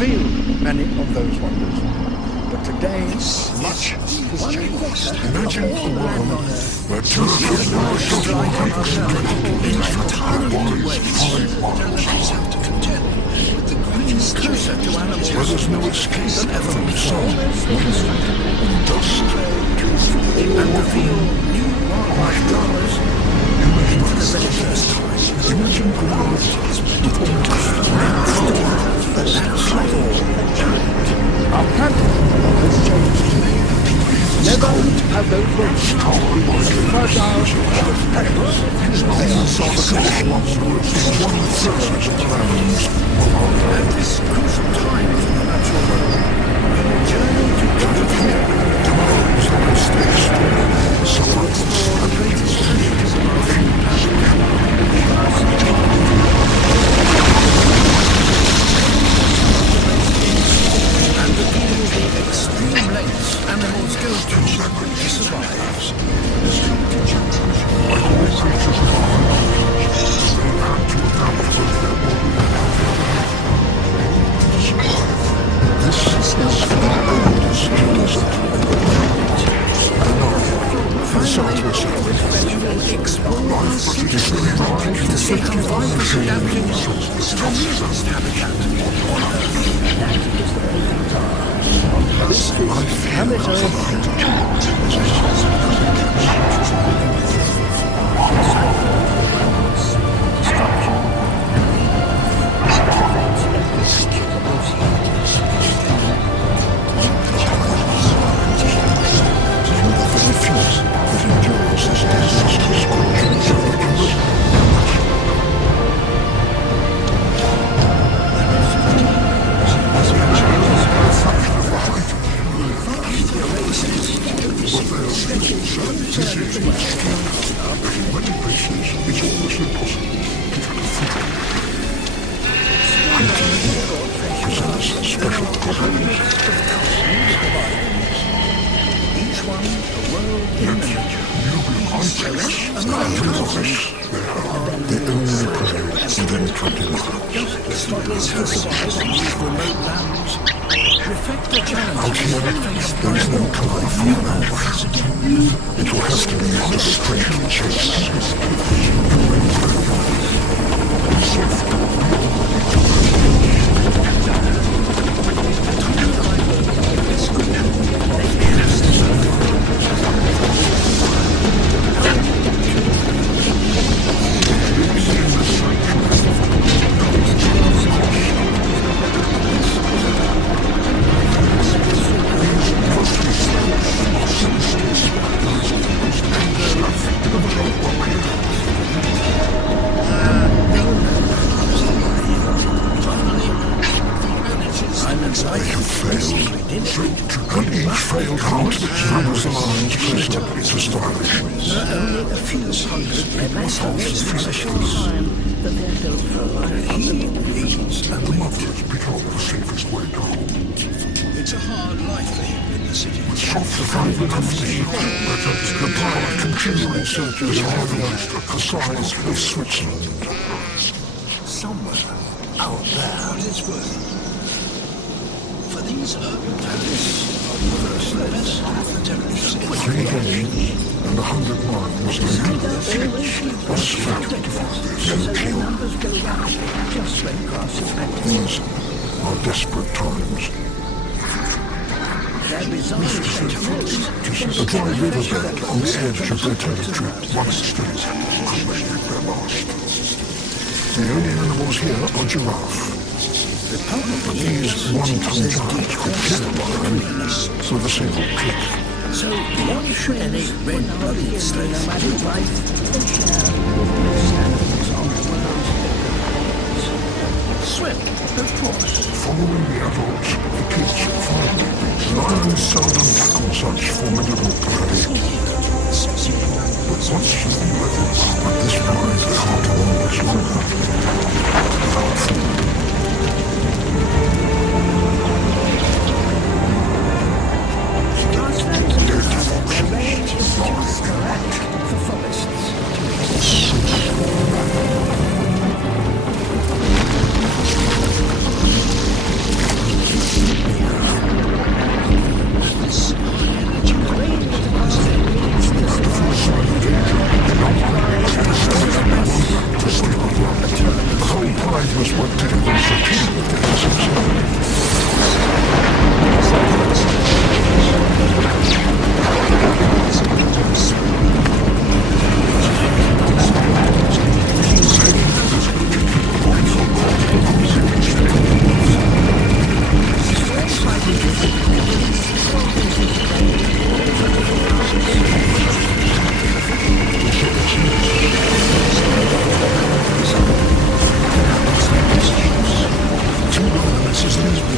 revealed many of those wonders. But today, much has changed. Imagine a world where turtles were shot Closer to animals where there's no escape than ever from before. sun, wind, dust. And reveal new wildlife dramas into the very first time. Imagine a world with all The landslide our planet has changed. Never have those rocks been as fragile as predators they are. At this crucial time for the natural world, we will journey to California to explore the greatest treasures of our own and reveal the extreme lengths animals go to survive. To see how life is adapting to the newest habitat. This is Planet Earth 「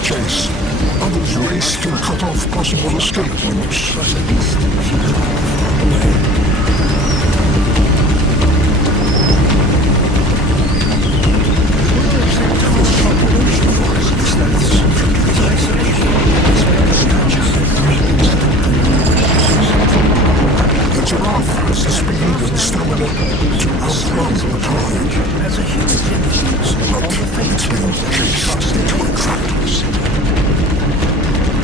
chase. Others race to cut off possible escape routes. The giraffe has the speed and stamina to outrun the tide. Has a huge influence on the fate It's been of the chased into a trap.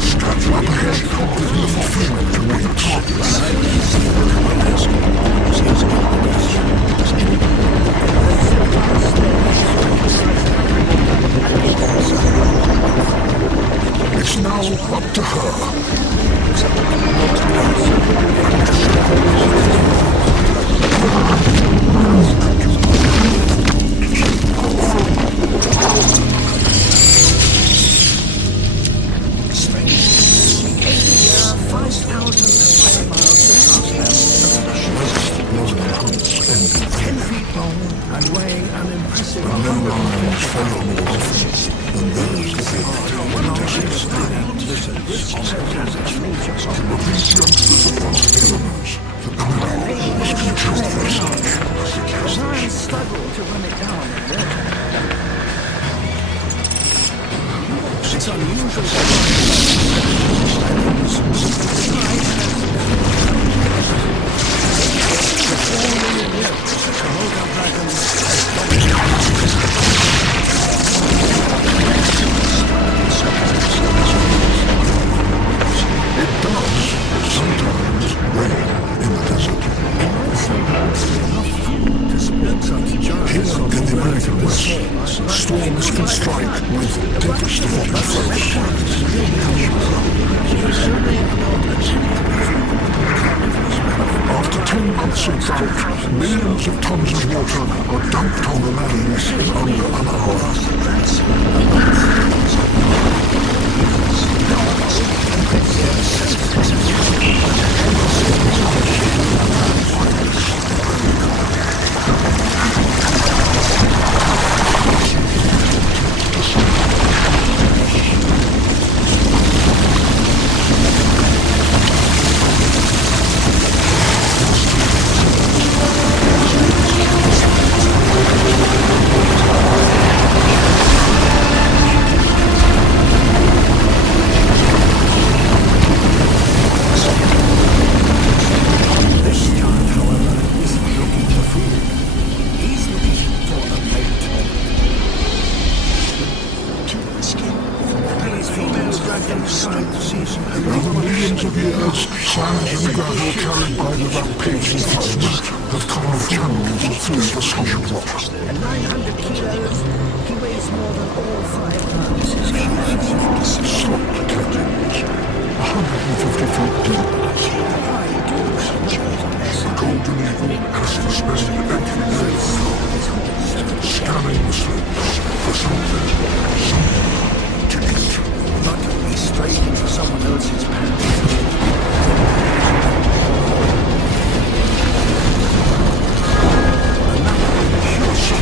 Stand up ahead in the fulfillment to win targets. It's now up to her. And weigh an impressive No lions follow more often than those that they But these youngsters are fast animals. The criminals can control their such. lions struggle to run it down in water. It's unusual to It does sometimes rain in the desert. Here in the American West, storms can strike with devastating force. After 10 months of drought, millions of tons of water are dumped on the land in under an hour. Over millions of years, sands and gravel carried by the rampaging floods have carved channels through the solid rock. At 900 kilos, he weighs more than all 5 tons. Slot canyons, 150 feet deep. The golden eagle has to spend every day scanning the slopes for something to eat. Not to be straight into someone else's pants.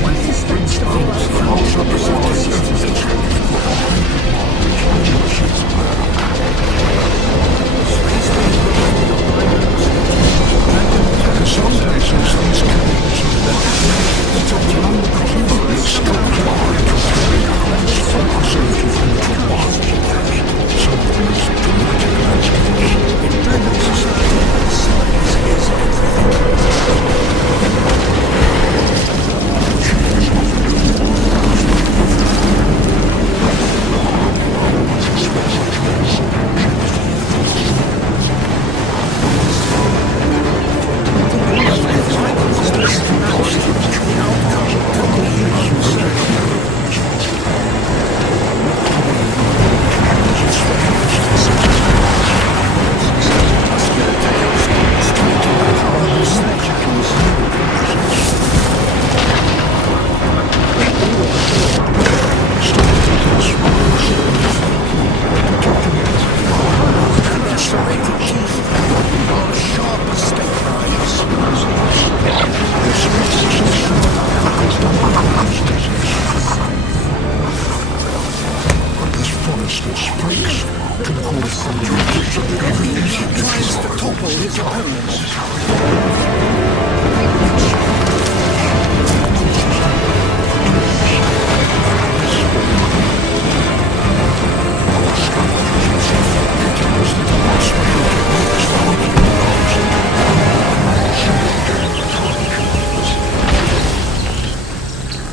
When he thinks the house, the evidence interstellar space can cause problems to the enemies. Tries to topple his opponents.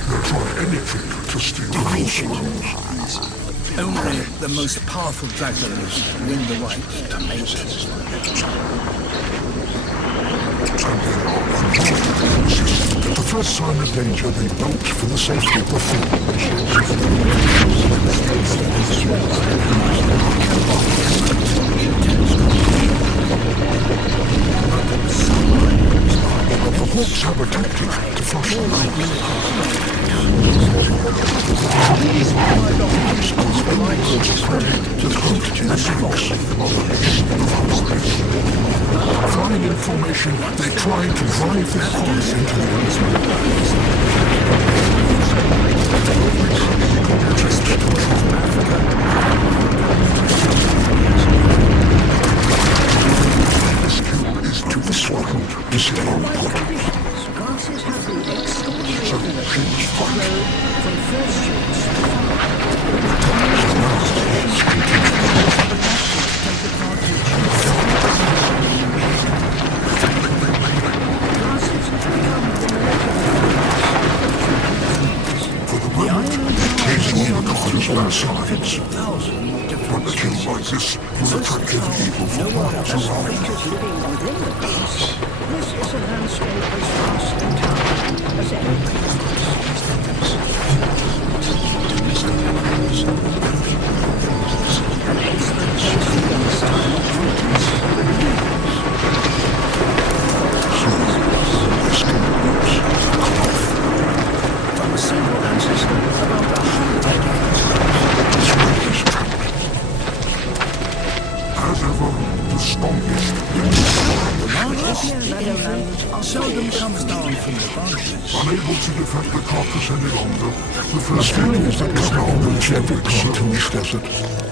They'll try anything to steal the resources. Only the most powerful dragons win the right to mate. And they are unfortunate. At the first sign of danger, they bolt for the safety of the field. But the hawks have a tactic to flush them out. Flying in formation, they try to drive their course into the This cube is to the swallowed, is the output. So she's fighting. For the moment, he's on the cards on sides. But a kill like this will attract the evil for miles around. This is a landscape as vast and towering as any an excellent place to go style of from a single ancestor about 100 As ever, the strongest seldom comes down from the branches. unable to defend the carcass any longer, the first animals that come out of every cartoonish desert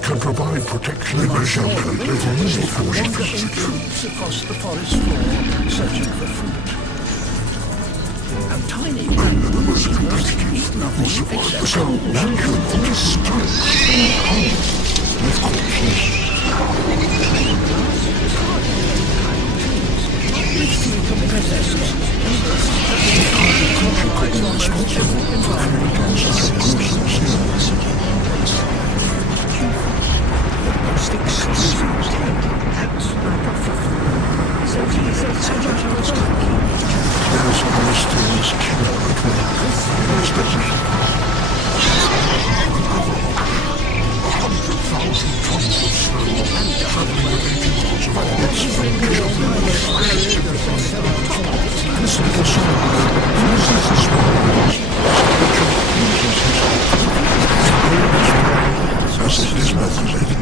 can provide protection against every little Wander in troops across the forest floor, searching for food. And tiny animals eat nothing except so nature destroys with corpses. which few can possess it. The most exquisite acts like a fifth. So Jesus agile as a There is a mysterious killer between this desert. 100,000 tons of snow traveling with 80 miles an hour. This little song uses the spires, uses his heart, as it is magazine.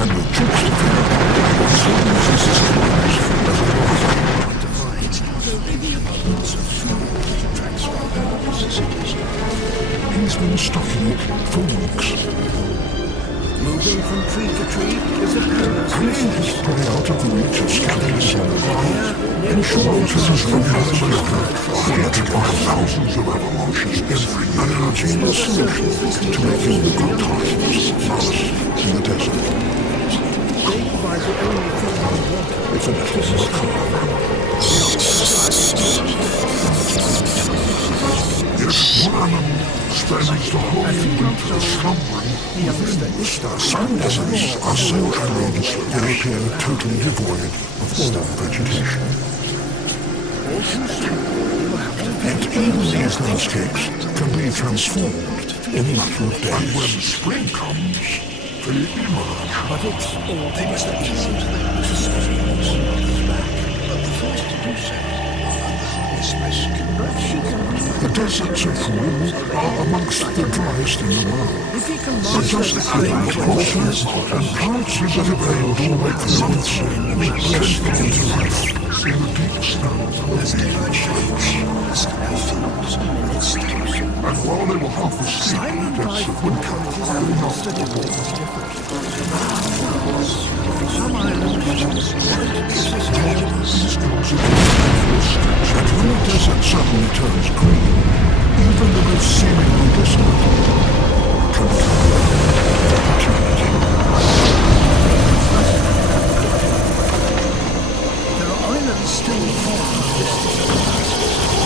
And the juxtaposition uses his spires as a He's been stocking it for weeks. moving from tree to tree is a perilous Cleaning his prey out of the reach of scavengers on the ground ensures his relentless effort created by thousands of avalanches every year. An ingenious solution to making the good times last in the desert. If an effort will come. If one animal spends the whole winter slumbering within some deserts are so arid they appear totally devoid of all vegetation. Yet even these landscapes can be transformed in a matter of days. And when spring comes, they emerge. But it's altogether easy to stay back. The deserts of Rim are amongst the driest in the world. If he can But just the climate cultures and plants that have failed all make the months rest into life in the deep snow. And while they will have the steep depths of winter, they will not study things differently. Some islands, and when the desert suddenly turns green, even the most seemingly desolate can turn opportunity. there are islands still formed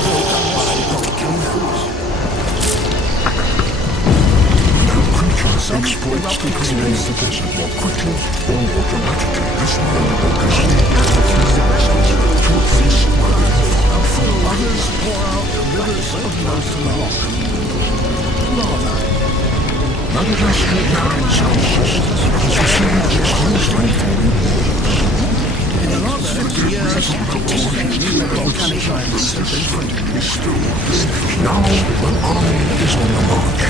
built on volcanoes. No creature exploits the greening of the desert more quickly or more dramatically this one because to a place where they have found Others pour out rivers of molten rock. Lava. Madagascar Narrow's houses has received its highest rainfall in years. In the last 50 years, 10 new volcanic islands have been formed. Now, an army is on the march,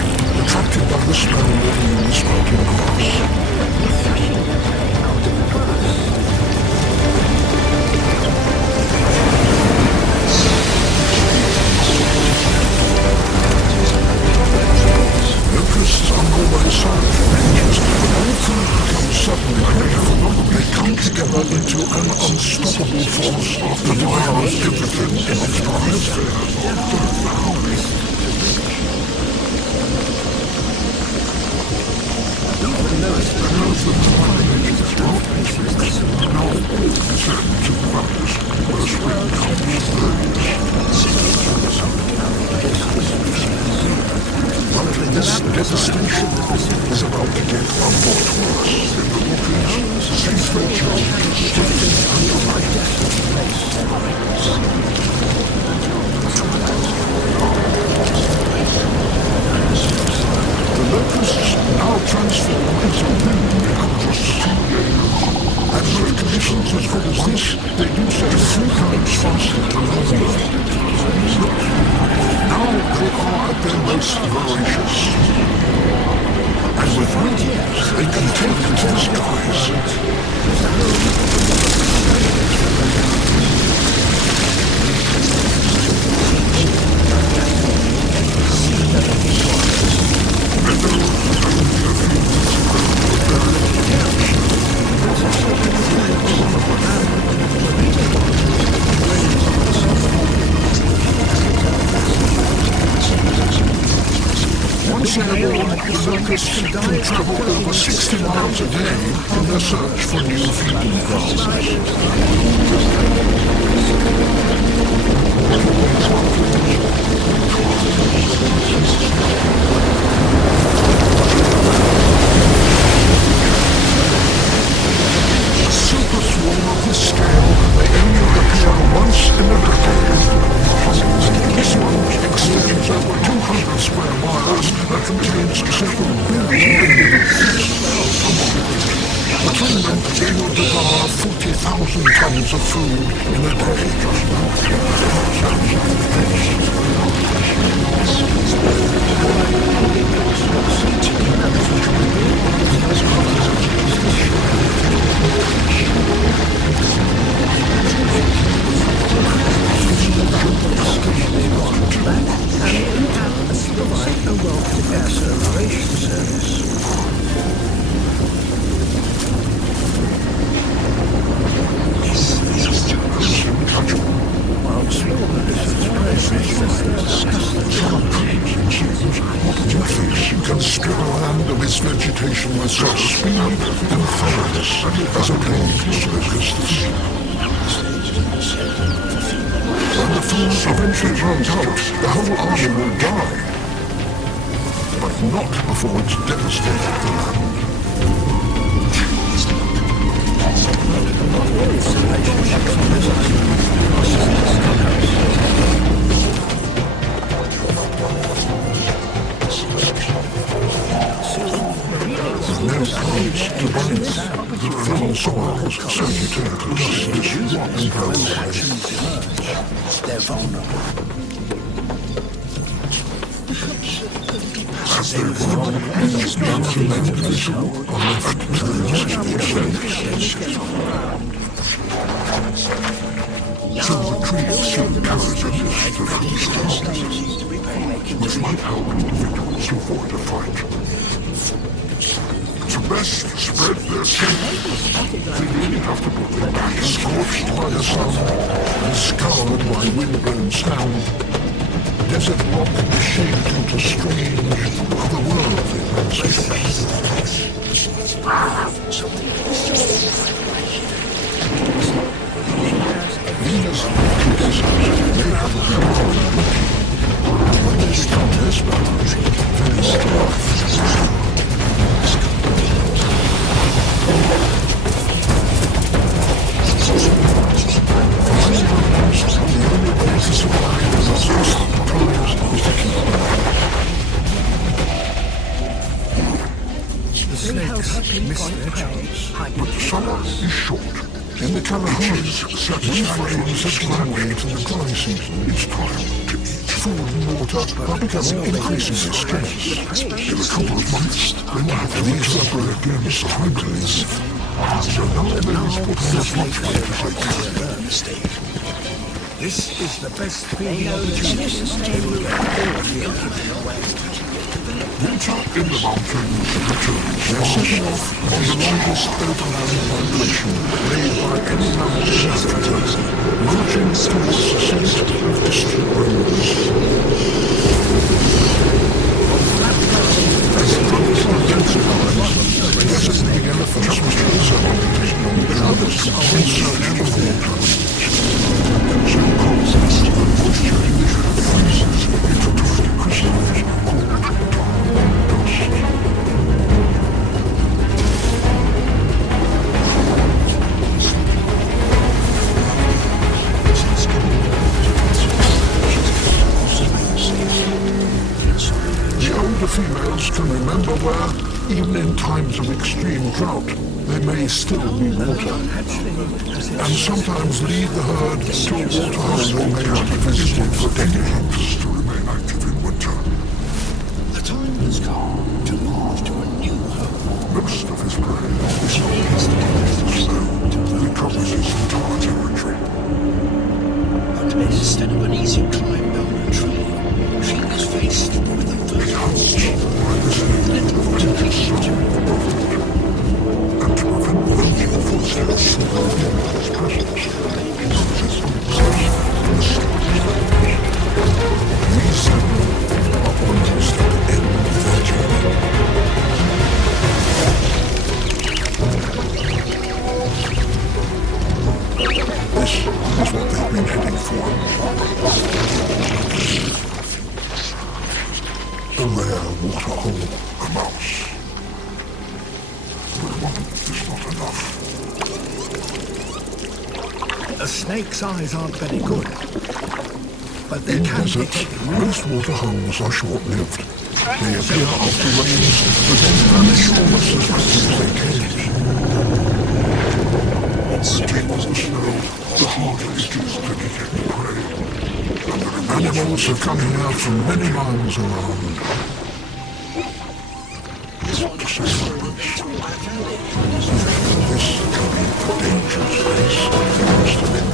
attracted by the smell of new sprouting grass. Locusts are always silent rangers, but all food becomes suddenly plentiful. They come together into an unstoppable force that devours everything in its path. This devastation is about to get a lot worse. In the Rockies, seafloor changes under the locusts now transform into wind in just a few days. And with conditions as good as this, they do so 3 times faster than others. Now they are at their most voracious. And with wings, they can take to the skies. Once airborne, the locusts can travel over 60 miles a day in their search for new feeding grounds. A super swarm of this scale may only appear once in a decade. This one extends over 200 square miles and contains several billion individuals. Between them, they will devour 40,000 tons of food in a day. Provide a welcome acceleration service. While small medicines You can strip a land of its vegetation with such speed and thoroughness as a plague locusts. When the food eventually runs out, the whole army will die. But not before it's devastated the land. No plants to bite. The frozen soils circulated this rotten growth. They're vulnerable. As they run, each mountain visible on left turns in descents. So retreat soon carries a list of who's wrong, which might help individuals avoid a fight. To best spread their scent, they really have to put them back scorched by the sun and scoured by wind-blown sand. Desert rock is shaped into strange, otherworldly landscapes. These creatures may have a power when they become desperate, very still. But the summer is short. In the Kalahari, satisfactions have given way to the dry season. It's time to eat. Food and water are becoming increasingly scarce. In a couple of months, they will have to return again. It's time to leave. So now they must put on as much weight as they can. This is the best feeding opportunity they will get all year. Winter in the mountains returns. They're setting off on the longest overland migration made by any mammal in Africa, marching towards the scent of distant roads. As the roads intensifies, designating elephants must also operate with others in search of water. Some concepts of moisture condition freezes into tiny crystals called the females can remember where, even in times of extreme drought, there may still be water, and sometimes lead the herd to a waterhole they may not have visited for decades to remain active in winter. The time has come to move to a new home. Most of his prey is not snow. It covers his entire territory. But instead of an easy climb down a tree, she is faced with a vertical By this need of temperature and to prevent vengeful footsteps in his presence. These seven are almost at the end of their journey. This is what they've been heading for. A rare waterhole, a mouse. But one is not enough. A snake's eyes aren't very good, but they In can deserts, detect most waterholes are short-lived. They appear after rains, but then vanish almost as quickly as they came. The deeper the snow, the harder it is to detect prey. Animals are coming out from many miles around. To say the least. This can be a dangerous place for most of them.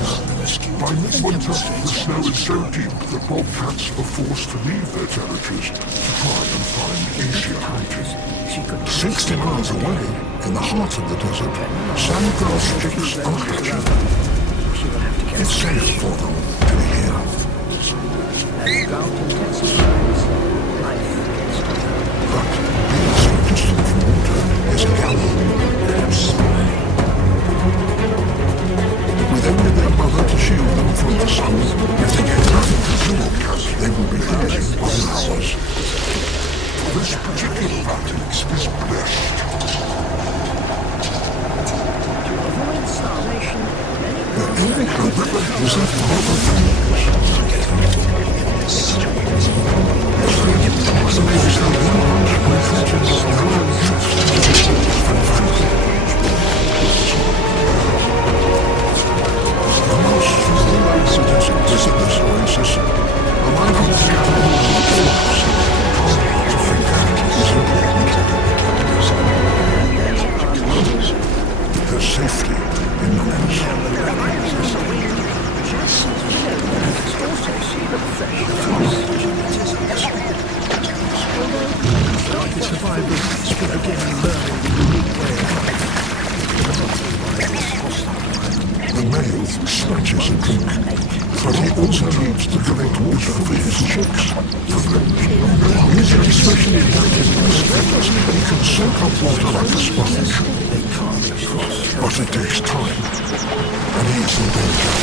By midwinter, the snow is so deep that bobcats are forced to leave their territories to try and find easier hunting. 60 miles away, in the heart of the desert, sandgrass chicks are hatching. It's safe for them to be here. As drought intensifies, life gets tougher. But being so distant from water is a gamble. With only their mother to shield them from the sun, if they get nothing to drink, they will be freezing within hours. This particular valley is blessed. To avoid starvation, many The river is a father things. Oasis, arriving at the capital of the is a drink, but he also needs to collect water for his chicks. Using especially adapted muscles, he can soak up water like a sponge. But it takes time, and he is in danger.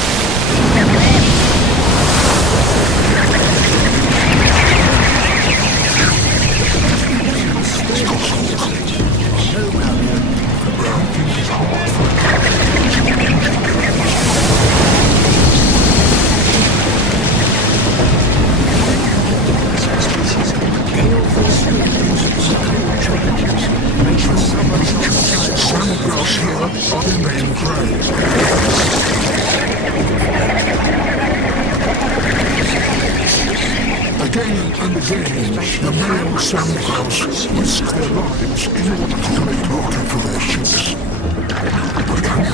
Sandgrouse here are the main prey. Again and again, the male sandgrouse risk their lives in order to collect water for their chicks. But can you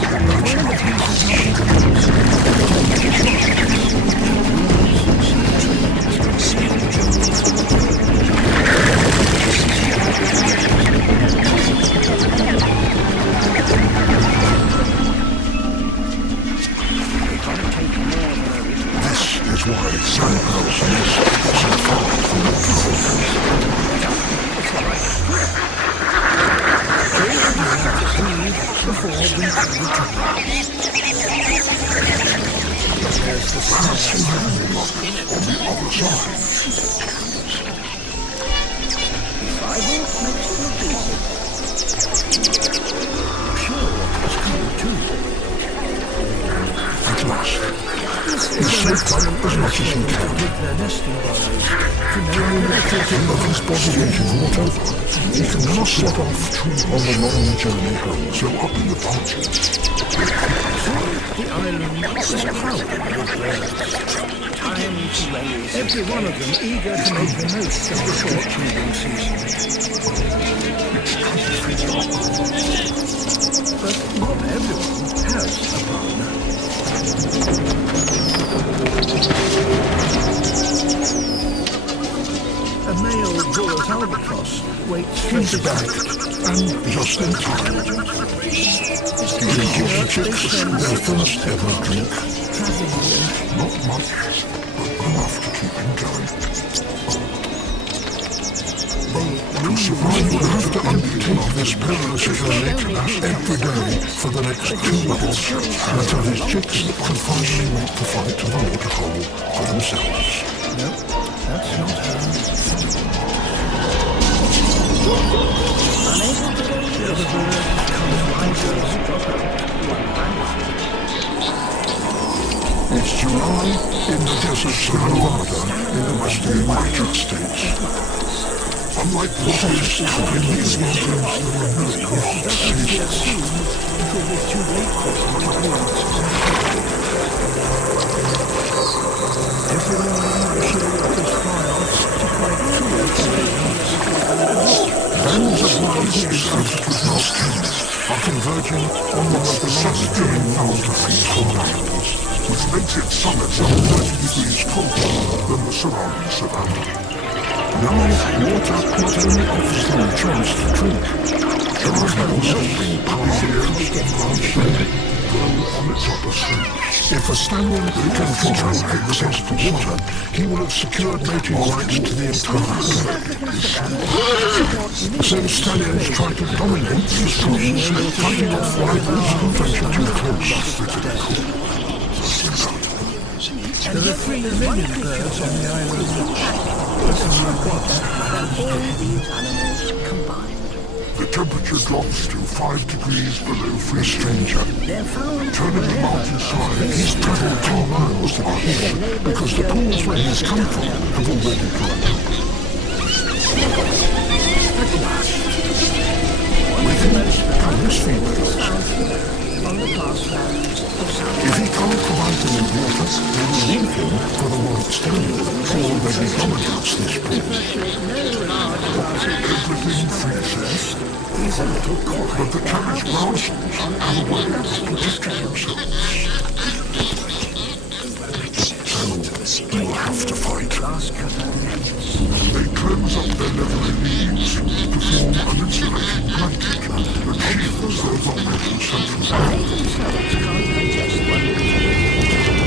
This is why sandgrouse nest is so far from the on the other side. At last, he soaked up as much as he can. Of his body weight of water, he can now set off on the long journey home. So up in the pouch. The island is crowded with birds. Time to raise. Every one of them eager to make the most of the short breeding season. But not everyone has a partner. A male Gauls albatross waits for He's back, and just in time. He can give the chicks their first ever drink. Not much, but enough to keep him going. To survive, you'll have to undertake this perilous journey every day for the next 2 months until his chicks can finally make the fight to the waterhole for themselves. No, that's not her. Unable to go, the other birds come wiser as a drop out. It's July in the deserts of Nevada in the western United States. Unlike the forest, in these mountains there are no hot seasons. It will be too late for them to everyone wishing that is far off to quite Bands of wild geese with Moskins are converging on one of the last living mountains for mountains, which makes its summit some 30 degrees colder than the surrounding savannah. Now, water not only offers them a chance to drink, there are also being pioneers on its upper slopes. If a stallion can control access to water, he will have secured mating rights to the entire herd. So stallions try to dominate these streams, fighting off rivals who venture too close. There are 3 million birds on the island. All these animals combined. The temperature drops to 5 degrees below freezing. Stranger, turning the mountainside, he's traveled 2 miles to get here because the pools where he's come from have already dried up. At last, With him come his females. on the grasslands of South If he can't provide them with water, they will leave him for the white stallion, who already dominates this pool. Everything freezes, he's a little coy. but the carriage groundsels have a way of protecting themselves. So, he will have to fight. They cleanse up their leathery leaves to form an insulating blanket that shields their vulnerable central. They themselves can't digest one.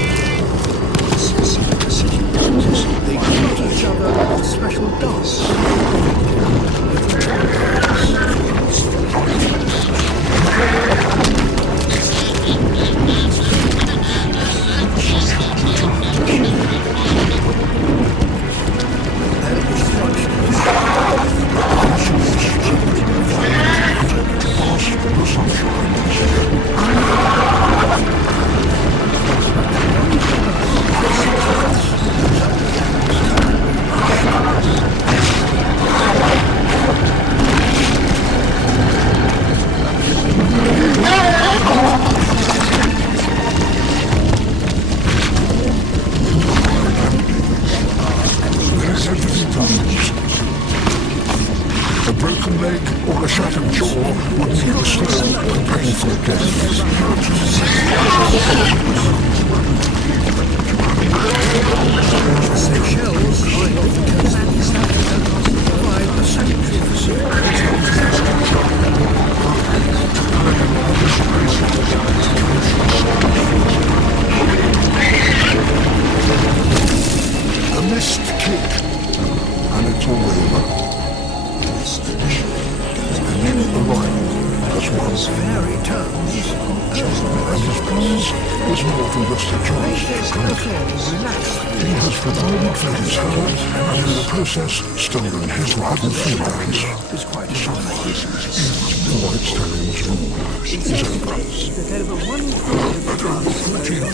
and his plans is more than just a chance to He has provided for his herd and in the process stolen his rival females. Is quite astonishing. White Stallion's rule is over. That over 1/3 At over 14,000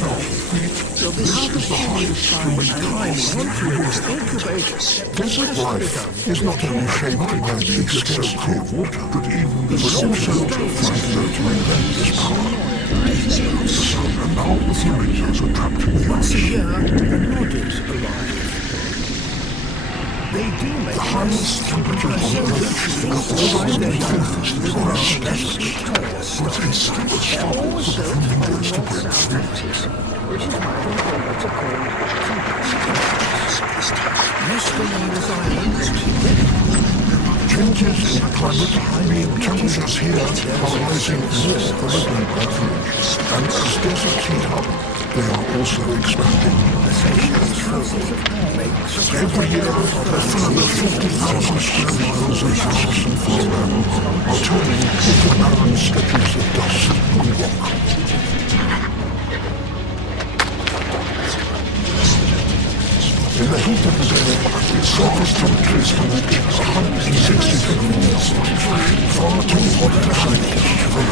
feet, this is the highest human onto its incubator. Desert life is not only shaped by the scarcity of water, but also finds out to invent this power. And now the villagers are trapped in the Once a ice. year, the Noddies arrive. They do make The highest temperatures on Earth provide their young with a less victorious start. But it's still a struggle for the flamingos to break free. Which is why the birds are called nesting on this island. Changes in the climate mean temperatures here are rising more than the Great Refuge. And as deserts heat up, they are also expanding. Every year, a further 50,000 square miles of grass and farmland are turning into barren stretches of dust and rock. In the heat of the day, surface temperatures can reach 160 degrees, far too hot to hike for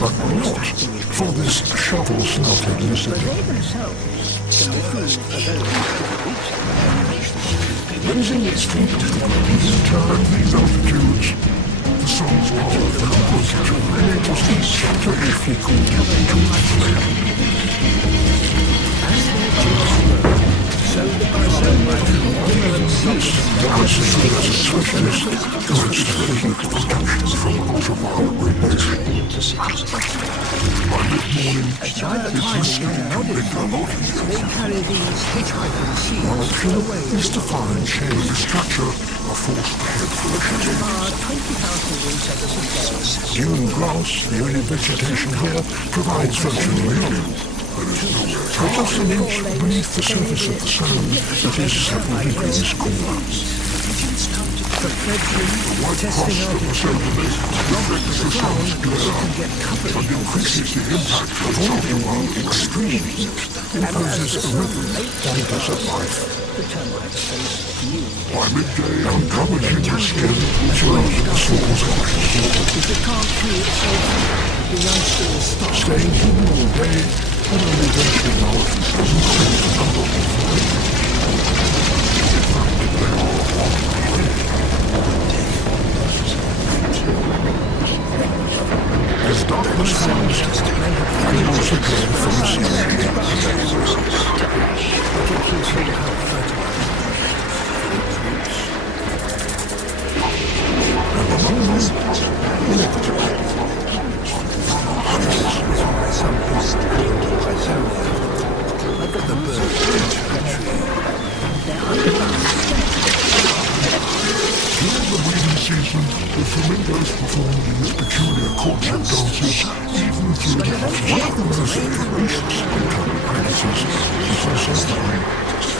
but not for this shovel-snouted lizard. Raising its feet at these altitudes, the sun's powerful temperature enables each to briefly cool to flame. The ice is as a specialist guides to the heat protection from ultraviolet radiation. By mid-morning, it's risky to make the mountains. While fuel is to find shade structure a forced ahead collision. Dune grass, the only vegetation here, provides virtually nothing. For just an inch beneath the surface of the sand, it is several degrees cooler. The white crust of the sediment reflects the sun's glare and increases the impact of ultraviolet extremes, imposes a rhythm on desert life. By midday, uncovered in the skin, surrounding soars ice. Staying hidden all day, and only venturing out doesn't seem to cover. As darkness falls, animals appear from the and among them, inevitably, during the breeding season, the flamingos perform these peculiar courtship dances even through the most voracious incoming predators is also time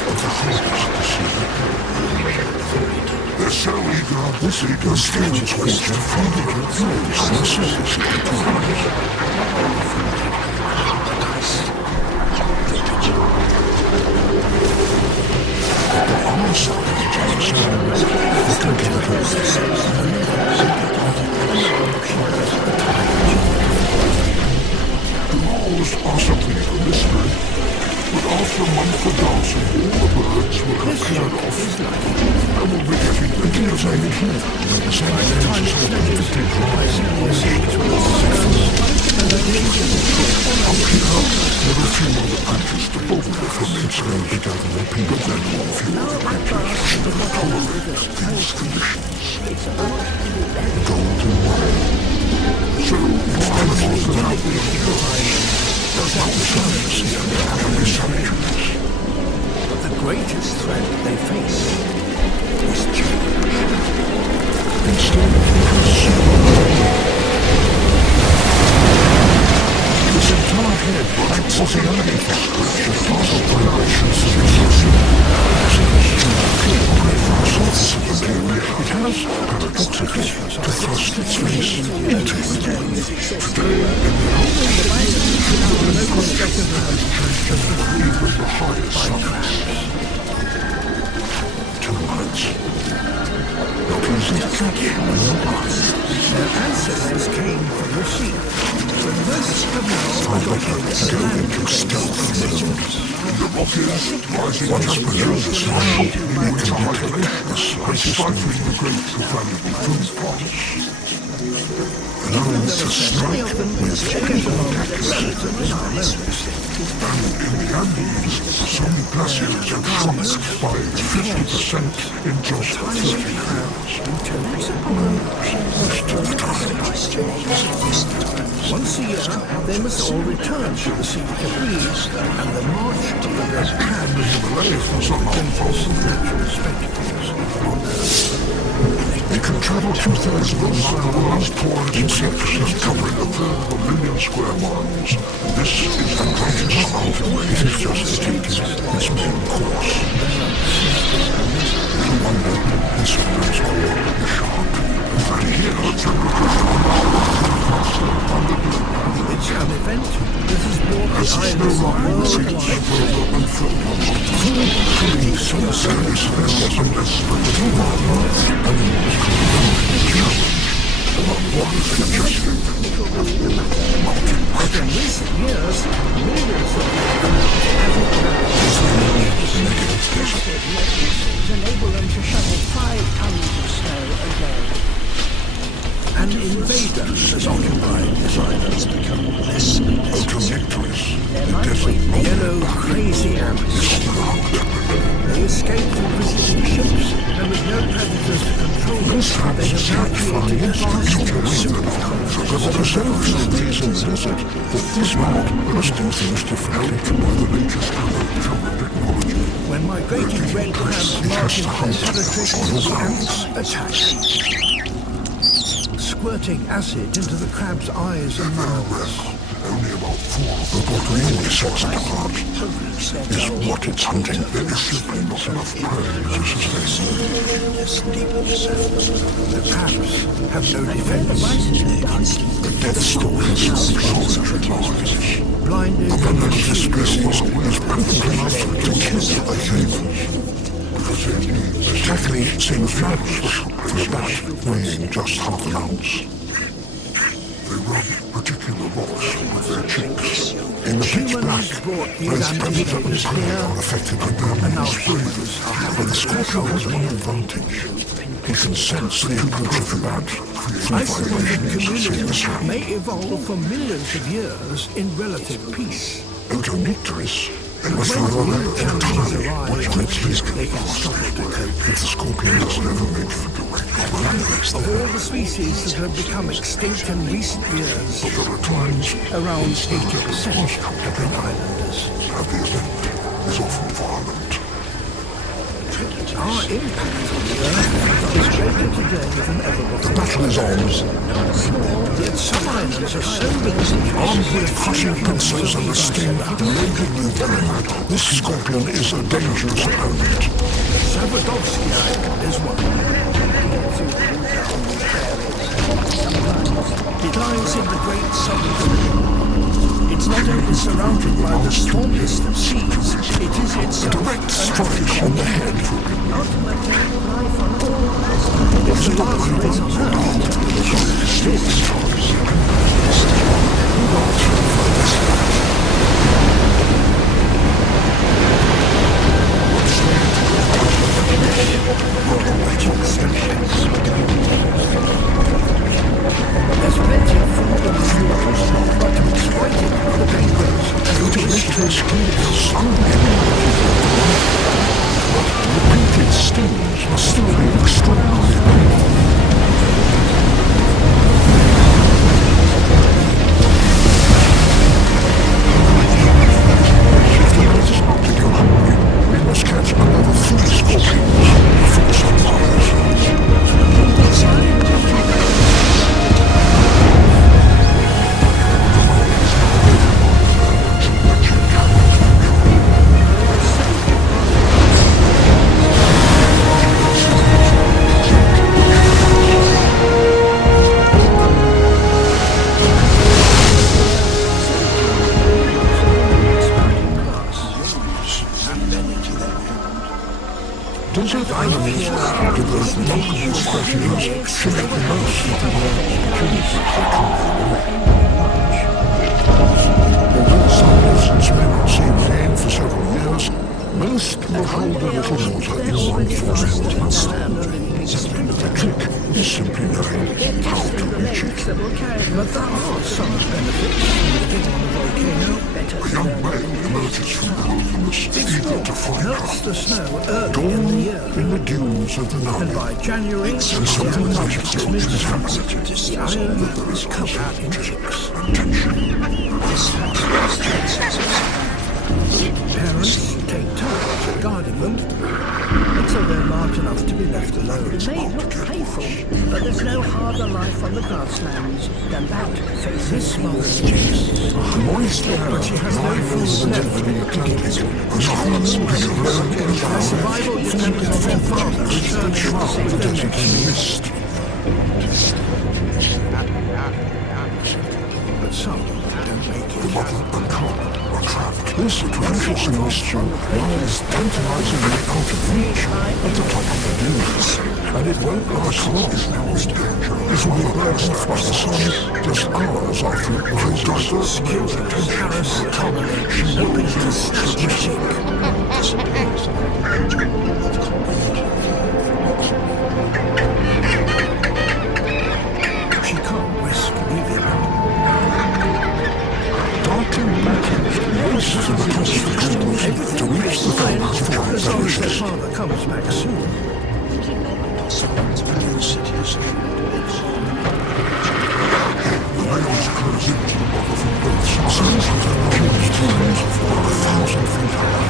of the harvest this year. They're so eager, this eager skills creature feeding your throats and sauce to on the side of the the laws are something of a mystery, but after a month of dancing, all the birds will have cleared off and will be getting entertained here at the same time as all the 50 dry up here, there are a few other creatures to bother the flamingos to gather their people, then one few other creatures should tolerate these conditions. Golden Way. So, if animals are out there on the earth, does not science have any sanctuaries? But the greatest threat they face is change. Instead of pursuing the entire head acts as an enemy for fossil vibrations it has paradoxically to thrust its face into it. Today, even the highest summits. Termites. Not easy to catch when you're blind. Their ancestors came from the sea, but most have now adopted a land Stealth mode. The Rockies, rising temperatures, the slightest stifling the great valuable food plots. Allowing to strike with and in the Andes, some glaciers have shrunk by 50% in just 30 years. Most of the time. Once a year, they must all return to the sea to breathe, and the march of the red crab is one of the greatest natural spectacles on Earth. They can travel 2/3 of a mile on untoward sections covering a third of a million square miles. This is Atlantis Mountain. It is just taking its main course. No wonder this one is called the shark. And here, It's an event that has brought the as the snow islands line worldwide retreats further and further, food, trees, and service levels and desperate animals challenge. But what is suggested? But in recent years, millions of enable them to shovel 5 tons of snow a day. An invader has occupied this island. Autonictoris, the desert Yellow crazy ants. They escaped from visiting ships, and with no predators to control them, they have now created vast There are several theories in the desert that this route must do things differently by the latest technology. When migrating red crabs march into their territory, the ants attack. Squirting acid into the crab's eyes and mouths. Only about 4 of the what really sets it apart is what it's hunting. There is simply not enough prey to sustain. The crabs have no defense. The death stories of solitary lives. Blinded The relentless species is potent enough to kill the humans. Tackling seems fabulous for a bat weighing just half an ounce. They rub particular rocks with their cheeks. In the pitch black, both predator and prey are affected with their and now breathing. humans are But having the scorpion has one advantage. He can sense the approach of the bat through isolated vibrations of the communities sound. may evolve for millions of years in relative peace. Autonictoris When must new rely challenges entirely arise, on its least they can struggle to cope. if the scorpion has never made for direct contact. Of all the species that have become extinct in recent years, But there are times around 80% have been islanders. that the event is often violent. Our impact on the Earth is greater today than ever The before. battle is on. Yet some islands are so big Armed with crushing pincers and a sting loaded with venom, this scorpion is a dangerous opponent. Savadovsky Island is one. It lies in the Great Southern Ocean. It's not only surrounded by the stormiest of seas, it is itself Direct strike on the head. It's the last place on Earth with a shock this. There's plenty of food on the waters, but to exploit it, the penguins have to Repeated stings must still be extraordinarily painful. If the night is not to go hungry, we must catch another 3 scorpions before sunrise. enemies to those remarkable strategies to make the most of the opportunities to although some lessons may not seem gained for several years, most will hold a little water in one format. The trick is simply knowing how to reach it. But there are some benefits from living on a volcano. A young male emerges from the wilderness, eager to find Melts the her. snow early in the Dawn year. in the dunes of the And Nile. by January, And something the magical is happening. island is covered in chicks. Parents take turns at guarding them until they're large enough to be left alone. It may look playful, but there's no harder life on the grasslands than that facing This the mother's chicks, Moist air, but she has no food left the Atlantic, as hard as we have learned in Their our survival depends on their father returning the with their desert next in mist. but some don't make The it. mother and cub are trapped. This adventurous moisture lies tantalizingly out of reach at the top of the dunes, and it won't last long. It will be burned off by the sun just hours after it rises. Skewers harass Ptolemy, hoping to snatch a chick. She can't risk leaving them. Darkly packaged races across the dunes to reach the Fine, fence for as long as their delicious. father comes back soon. The whales close in to the mother from both sides, and huge dunes about 1,000 feet high.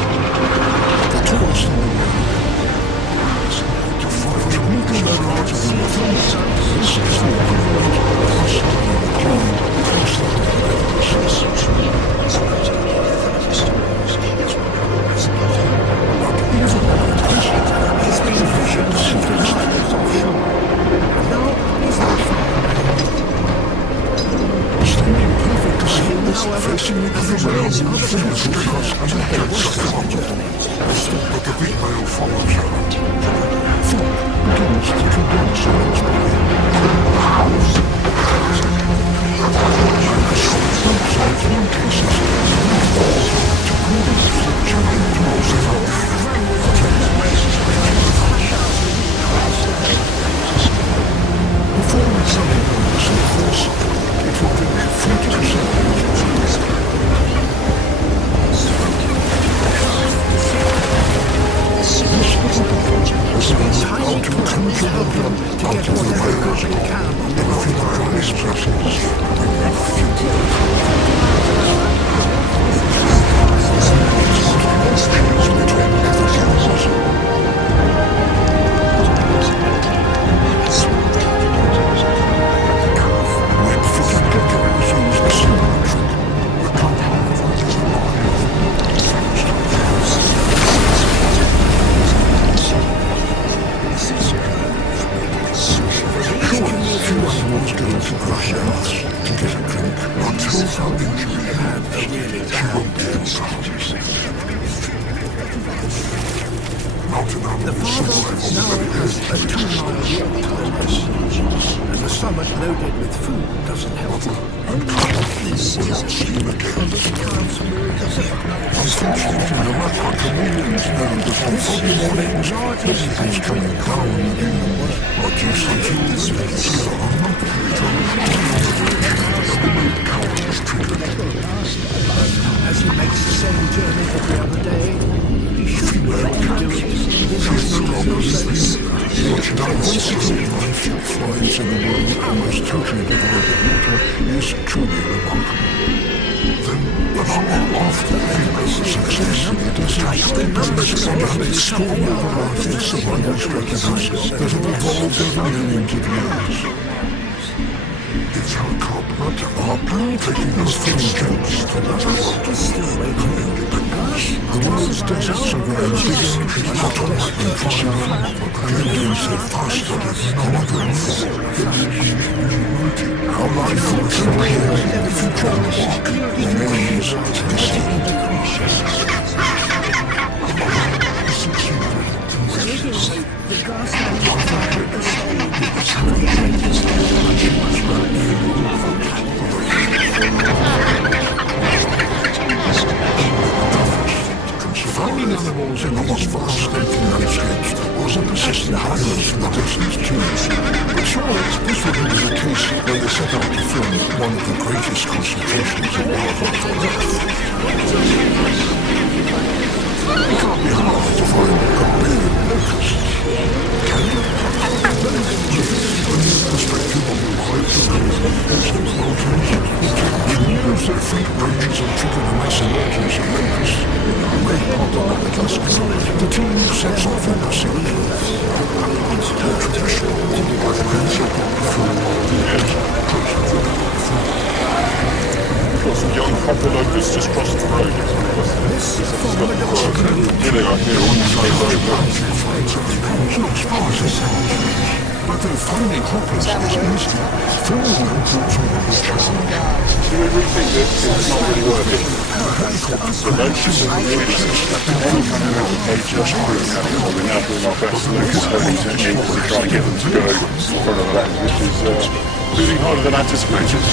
The tallest in the world. To fight to meet the large of the northern, this is the equivalent of crossing the dune across the But even like this, He's been fishing 50 miles offshore. Now he's not far away. standing perfect to see, facing into the realms of the because as a head but the big male follows her. Thought begins to condense in its body. Outside in cases, to breathe, jumping towards the mouth. Before we suddenly notice this, it will be 40%. How to conjure the blood out of the whales in feline expressions. When fitted decades use a similar trick, the club however is Everyone wants to go to the house to get a drink until her injury she won't be inside. Not enough The father now has a 2-mile walk to the nest, and the stomach loaded with food doesn't help. Unfortunately, the Rapper chameleons know that on foggy mornings, visitors coming down in the world are just until the As he makes the same journey every other day, he should be able to do it Which diversity of amphibians in the world almost totally devoid of water is truly remarkable. Then, an hour after Amos' success in the desert, the numbers of an extraordinary variety of survival strategies that have evolved over millions of years. It's our cub, not our plan taking us from the camps to the world. The world's deserts are growing bigger, hotter, and drier, and they're doing so faster than no other before. Our life will disappear if you try to walk remains distinct. most vast empty landscapes was a persistent islands in the distance too. But surely this would be the case when they set out to film one of the greatest concentrations of wildlife on Earth. It can't be hard to find a billion locusts, can it? But it's from the perspective of the lives of those ancient mountains, use their fleet ranges and trigger the mass emergence of locusts. Way out on Madagascar, the team sets off in pursuit. It's traditional, like principle before some young couple locusts just crossed the road. But they're finding hoppers is easy. Filming them puts on a challenge. Do we really think that it's not really worth it? The locusts are really any kind of application we're now doing our best locust hunting techniques to try and get them to go in front of that, which is really harder than anticipated.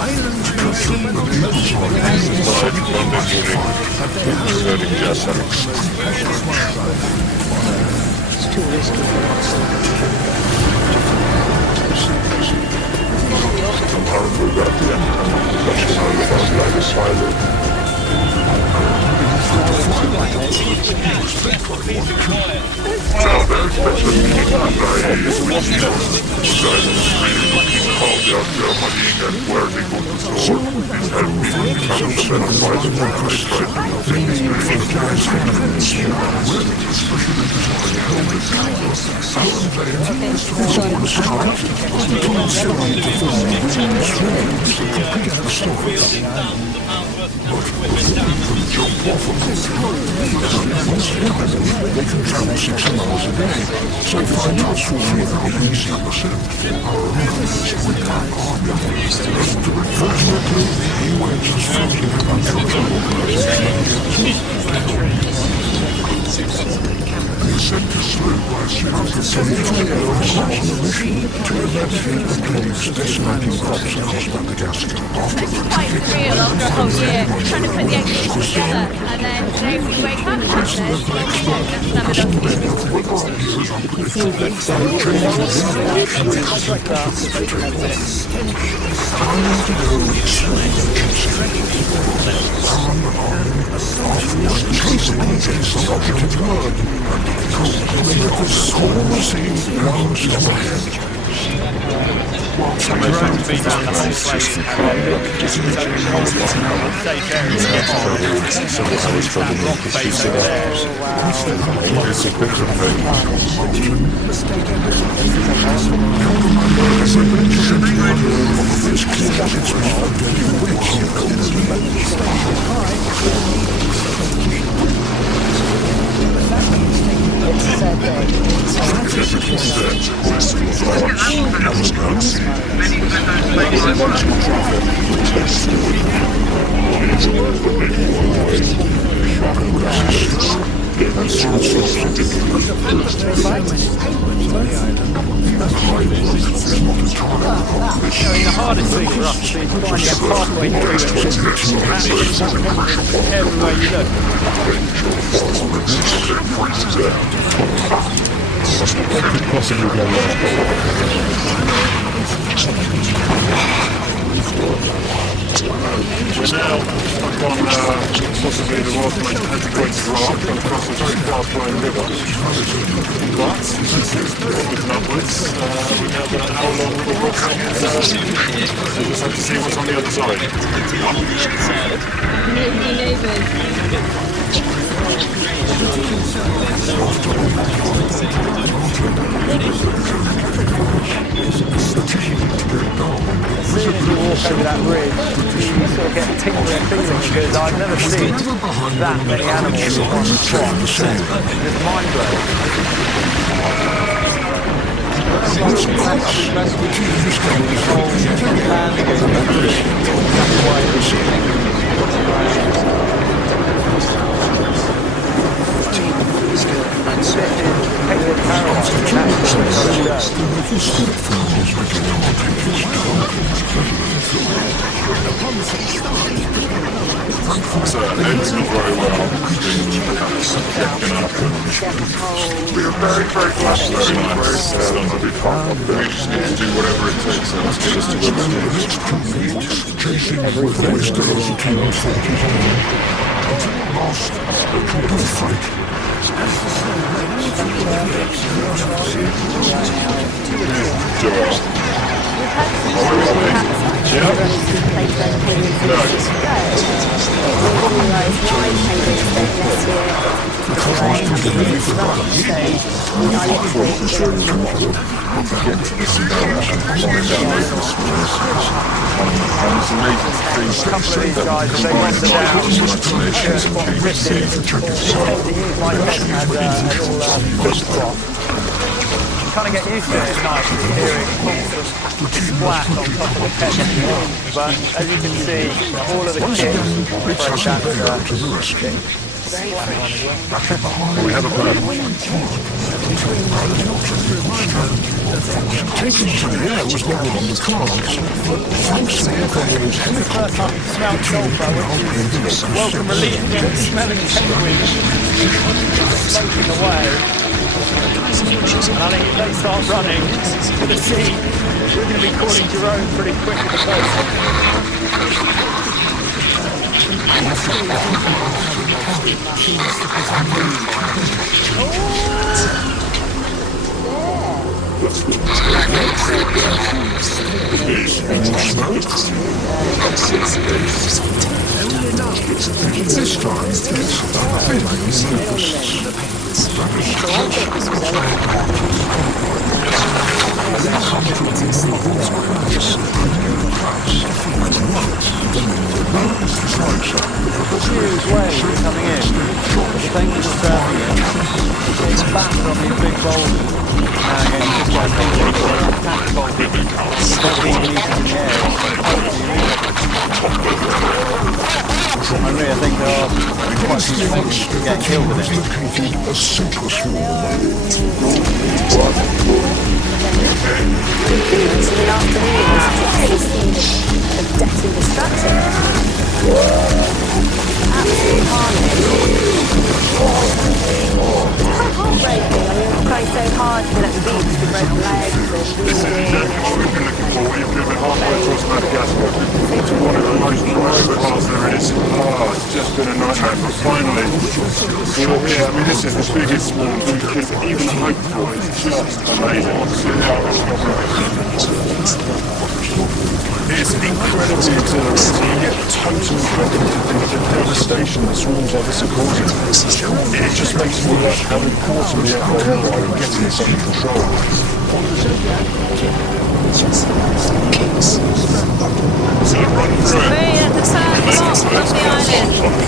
Islands can see the most precious wildlife. It's too risky for us. They can travel 60 miles a day, so find out swimming without easy percent. Fortunately, he went as far as he sent his sloop by to eradicate the plague's decimating crops across Madagascar. This is quite real after a whole year, trying to put the eggs together, and then today we wake up and Drones be down the whole place and safe areas to get on. So that rock face over there. It's a picture of me. The hardest thing for us is to find that pathway through it. Everywhere you look. What could possibly go We're now on possibly the world's most antiquated raft across a very fast-flowing river. But, onwards and upwards, we now got an hour-long course, and we'll just have to see what's on the other side. As soon as you walk over that bridge, you sort of get a tingling feeling because I've never seen that many animals in one spot. It's mind-blowing. His stepfather was making hard to his So Ed's not very well. We're very, very flash though. Very we just need to do whatever it takes to get us to where we need. chasing with the rest of the team of 41. Lost, but you do fight. A couple of these guys, if they wander down, my head had a little fish spot. You kind of get used to it at night, hearing constant splash on top of the pet. But as you can see, all of the kids break that We have a plan. Taking to the air was never on the cards, but thanks to the echoes first time you smelled sulphur, which is welcome relief from smelling penguins floating away. And I think if they start running to the sea, we're going to be calling Jerome pretty quick at the coast. This time, it's Huge waves coming in. Thank you for serving it. It's back on these big boulders. Again, you just don't think it's attack boulders. Don't be used in the air. I really think there are quite a few things to get killed with it. a simple swarm. Into the afternoon was a scene of death and destruction. Absolute carnage. It's quite heartbreaking. I mean, we're trying so hard to get at the beach with broken legs and This is bleeding. exactly what we've been looking for. We've driven halfway across Madagascar to one of the most private parts there is. It's just been a nightmare, but finally, we're here. I mean, this is the biggest swarm we could even hope for. It's just amazing. It's incredibly exhilarating. You get total credit to the devastation that swarms like this are causing. It just makes me realize how important the echo are in getting this under control. So run through it. Way at the top of the island.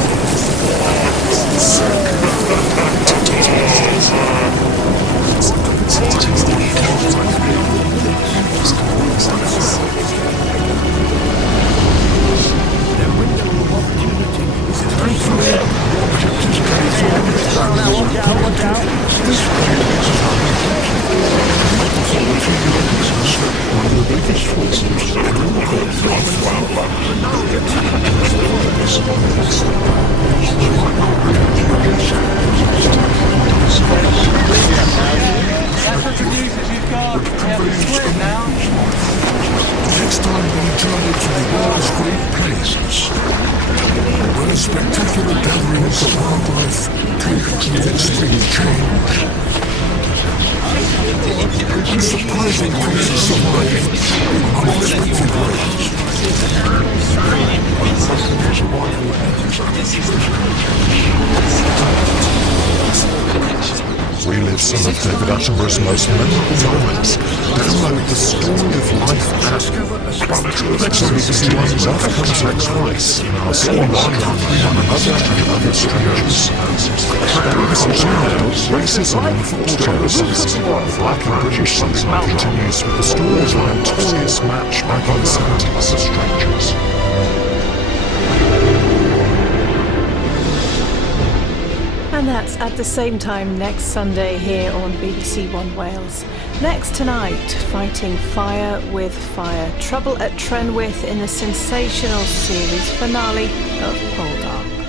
Next time we travel to the world's great places, where spectacular gatherings of wildlife take with extreme change, and surprising creatures of life in unexpected ways. Relive some of David Attenborough's most memorable moments. Download the Story of Life app. Next week is the one's African sex rights. Online and other strangers. Racism and football terrorism. Black and British sentiment continues with the stories of a notorious match by both 70s strangers. And that's at the same time next Sunday here on BBC One Wales. Next tonight, fighting fire with fire. Trouble at Trenwith in the sensational series finale of Poldark.